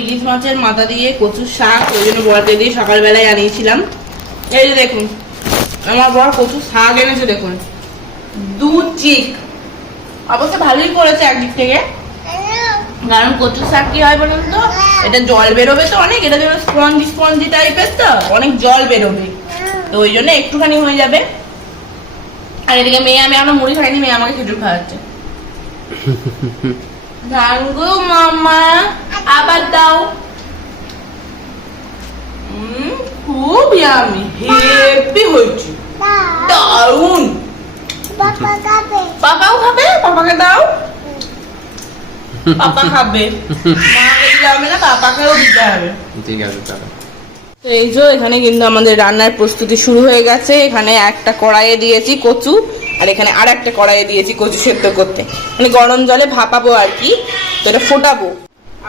ইলিশ মাছের মাথা দিয়ে কচুর শাক, ওই জন্য বরকে দিয়ে সকালবেলায় আনিয়েছিলাম। এই যে দেখুন আমার বর কচুর শাক এনেছে, দেখুন দুধ চিক। অবশ্য ভালোই করেছে একদিক থেকে, কারণ কচুর শাক কি হয় বলুন তো, এটা জল বেরোবে তো অনেক, এটা যেন স্পঞ্জি স্পঞ্জি টাইপের তো অনেক জল বেরোবে, তো ওই জন্য একটুখানি হয়ে যাবে। আর এদিকে মেয়ে, আমি এখনো মুড়ি খাইনি, মেয়ে আমাকে খেজুর খাওয়াচ্ছে। জানগো মামা আবার দাও। খুব ইয়ামি, হেভি হয়েছে, দারুন। পাপাও খাবে, পাপাকে দাও। পাপা খাবে, মাকে দিলে হবে না, পাপাকেও দিতে হবে। ঠিক আছে তাহলে। তো এই যে এখানে কিন্তু আমাদের রান্নার প্রস্তুতি শুরু হয়ে গেছে। এখানে একটা কড়াইয়ে দিয়েছি কচু, আর এখানে আর একটা কড়াইয়ে দিয়েছি কচু সেদ্ধ করতে, মানে গরম জলে ভাপাবো আর কি, তো এটা ফোটাবো।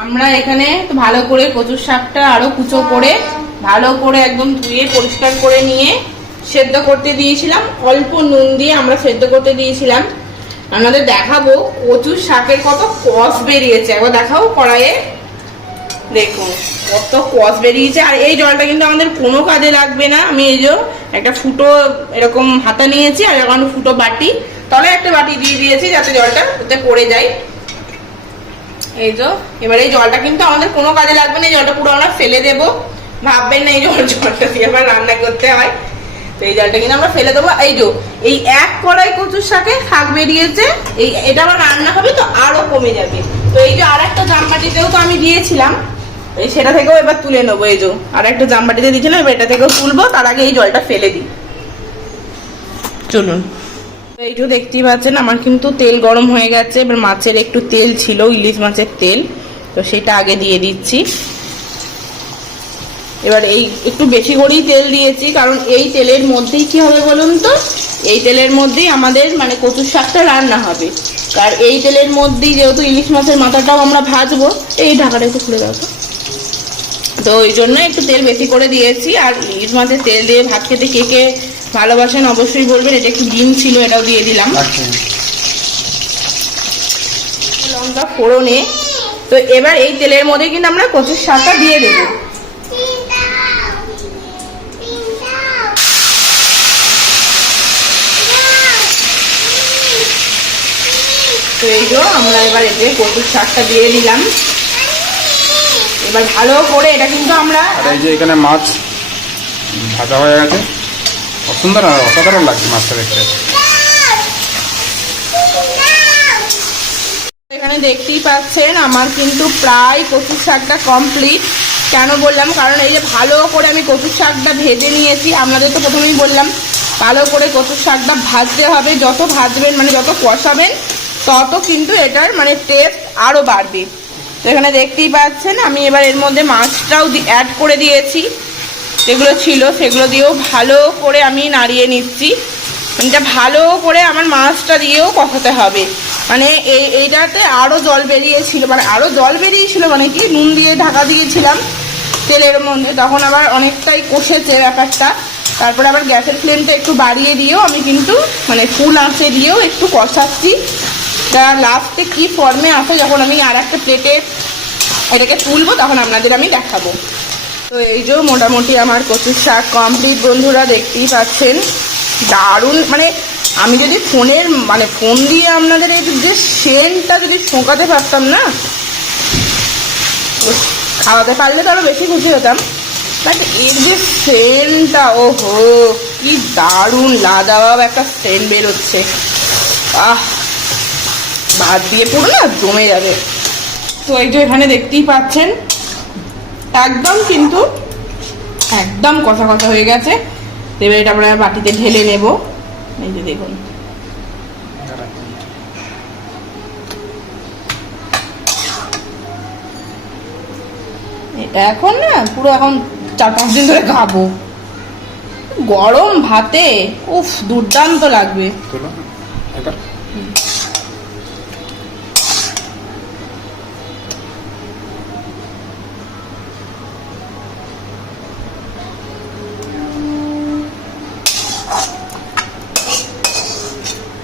আমরা এখানে তো ভালো করে কচুর শাকটা আরো কুচো করে ভালো করে একদম ধুয়ে পরিষ্কার করে নিয়ে সেদ্ধ করতে দিয়েছিলাম, অল্প নুন দিয়ে আমরা সেদ্ধ করতে দিয়েছিলাম। আমাদের দেখাবো কচুর শাকের কত কষ বেরিয়েছে, একবার দেখাবো কড়াইয়ে, দেখুন কত কষ বেরিয়েছে। আর এই জলটা কিন্তু আমাদের কোনো কাজে লাগবে না। আমি এই যে একটা ফুটো এরকম হাতা নিয়েছি, আর এখন ফুটো বাটি, তলে একটা বাটি দিয়ে দিয়েছি যাতে জলটা ওতে পড়ে যায়। এই যে এবার এই জলটা কিন্তু আমাদের কোনো কাজে লাগবে না, এই জলটা পুরো আমরা ফেলে দেবো। ভাববেন না এই জলটা দিয়ে আবার রান্না করতে হয়, তো এই জলটা কিন্তু আমরা ফেলে দেবো। এই যে এই এক কড়াই কচুর শাকে শাক বেরিয়েছে, এটা আবার রান্না হবে তো আরো কমে যাবে। তো এই যে আর একটা জামবাটিতেও তো আমি দিয়েছিলাম, সেটা থেকেও এবার তুলে নেবো। এই যে আর একটা জামবাটিতে দিয়েছিলাম, এবার এটা থেকেও তুলবো, তার আগে এই জলটা ফেলে দিই। চলুন, এই যে দেখতেই পাচ্ছেন আমার কিন্তু তেল গরম হয়ে গেছে। এবার মাছের একটু তেল ছিল, ইলিশ মাছের তেল, তো সেটা আগে দিয়ে দিচ্ছি। এবার এই একটু বেশি করেই তেল দিয়েছি, কারণ এই তেলের মধ্যেই কি হবে বলুন তো, এই তেলের মধ্যেই আমাদের মানে কচুর শাকটা রান্না হবে। আর এই তেলের মধ্যেই যেহেতু ইলিশ মাছের মাথাটাও আমরা ভাজবো, এই ঢাকাটা একটু খুলে দাও তো ওই জন্য একটু তেল বেশি করে দিয়েছি। আর ইলিশ মাছের তেল দিয়ে ভাত খেতে কে কে ভালোবাসেন অবশ্যই বলবেন। এটা একটু ডিম ছিল, এটাও দিয়ে দিলাম। লঙ্কা ফোড়নে, তো এবার এই তেলের মধ্যে কিন্তু আমরা কচুর শাকটা দিয়ে দেবো। তো এই যে আমরা এবার এতে কচুর শাকটা দিয়ে দিলাম। এবার ভালো করে এটা কিন্তু আমরা, এই যে এখানে মাছ ভাজা হয়ে গেছে, সুন্দর আর অসাধারণ লাগছে মাছটা দেখতে। এখানে দেখতেই পাচ্ছেন আমার কিন্তু প্রায় কচুর শাকটা কমপ্লিট। কেন বললাম, কারণ এই যে ভালো করে আমি কচুর শাকটা ভেজে নিয়েছি। আপনাদের তো প্রথমেই বললাম ভালো করে কচুর শাকটা ভাজতে হবে, যত ভাজবেন মানে যত কষাবেন তত কিন্তু এটার মানে টেস্ট আরও বাড়বে। তো এখানে দেখতেই পাচ্ছেন আমি এবার এর মধ্যে মাছটাও অ্যাড করে দিয়েছি, যেগুলো ছিল সেগুলো দিয়েও ভালো করে আমি নাড়িয়ে নিচ্ছি। এটা ভালো করে আমার মাছটা দিয়েও কষাতে হবে, মানে এইটাতে আরও জল বেরিয়েছিল, মানে আরও জল বেরিয়েছিল মানে কি, নুন দিয়ে ঢাকা দিয়েছিলাম তেলের মধ্যে, তখন আবার অনেকটাই কষেছে ব্যাপারটা। তারপরে আবার গ্যাসের ফ্লেমটা একটু বাড়িয়ে দিয়েও আমি কিন্তু মানে ফুল আঁচে দিয়েও একটু কষাচ্ছি। তা লাস্টে কি ফর্মে আসে যখন আমি আর একটা প্লেটে এটাকে তুলবো তখন আপনাদের আমি দেখাবো। তো এই যে মোটামুটি আমার কচুর শাক কমপ্লিট বন্ধুরা, দেখতেই পাচ্ছেন দারুণ। মানে আমি যদি ফোনের মানে ফোন দিয়ে আপনাদের এই যে সেন্টটা যদি শোঁকাতে পারতাম না, খাওয়াতে পারলে তো আরো বেশি খুশি হতাম। বাট এর যে সেন্টটা, ওহো কি দারুণ লাজবাব একটা সেন্ট বেরোচ্ছে। আহ, ভাত দিয়ে পুরো না জমে যাবে। তো এই যে এখানে দেখতেই পাচ্ছেন একদম কিন্তু একদম কষা কষা হয়ে গেছে। এবার এটা আমরা বাটিতে ঢেলে নেব। এই যে দেখুন এটা এখন না পুরো এখন 4-5 দিন ধরে খাবো গরম ভাতে, উফ দুর্দান্ত লাগবে।